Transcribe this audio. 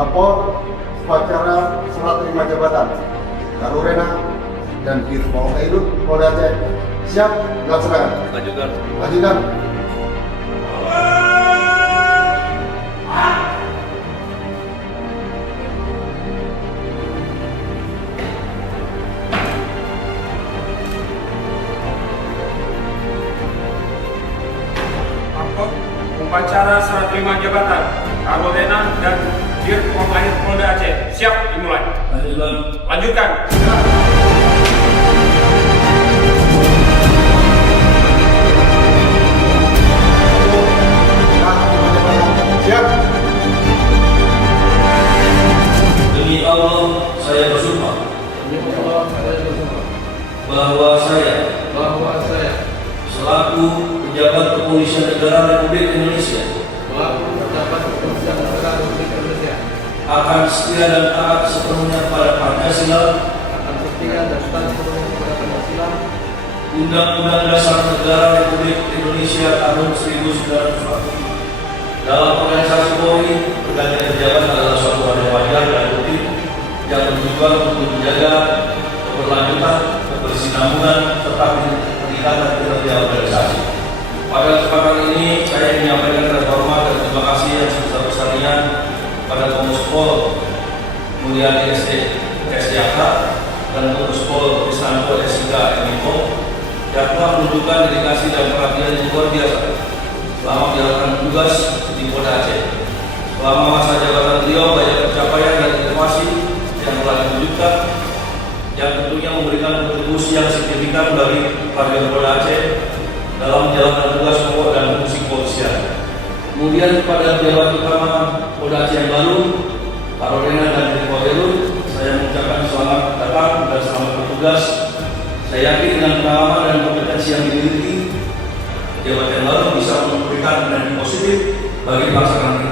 lapor upacara serah terima jabatan Karurena dan Dirpol Kaidut Polda Aceh siap dilaksanakan. Lanjutkan. Upacara serah terima jabatan Karurena dan Dirpol Kaidut Polda Aceh siap dimulai. Lanjutkan. Siap. Demi Allah, saya bersumpah bahwa saya selaku pejabat kepolisian negara Republik Indonesia akan setia dan taat sepenuhnya pada Pancasila, Undang-Undang Dasar Negara Republik Indonesia tahun 1945. Dalam organisasi Polri, pergantian pejabat adalah suatu hal yang wajar dan rutin yang bertujuan untuk menjaga keberlanjutan, kebersinambungan, serta peningkatan kinerja organisasi. Pada kesempatan ini, saya menyampaikan rasa hormat dan terima kasih yang sebesar-besarnya pada Komuspol Mulyani SDAK dan Komuspol Istanbul SIK MIPO yang telah menunjukkan dedikasi dan perhatian yang luar biasa selama menjalankan tugas di Polda Aceh. Selama masa jabatan beliau, banyak pencapaian dan inovasi yang telah diwujudkan yang tentunya memberikan kontribusi yang signifikan bagi warga Polda Aceh dalam menjalankan tugas pokok dan fungsi kepolisian. Kemudian kepada pejabat utama Polda Aceh yang baru, Karurena dan Dirpol Kaidut, saya mengucapkan selamat datang dan selamat bertugas. Saya yakin dengan pengalaman dan kompetensi yang dimiliki, pejabat yang baru bisa memberikan energi positif bagi pelaksanaan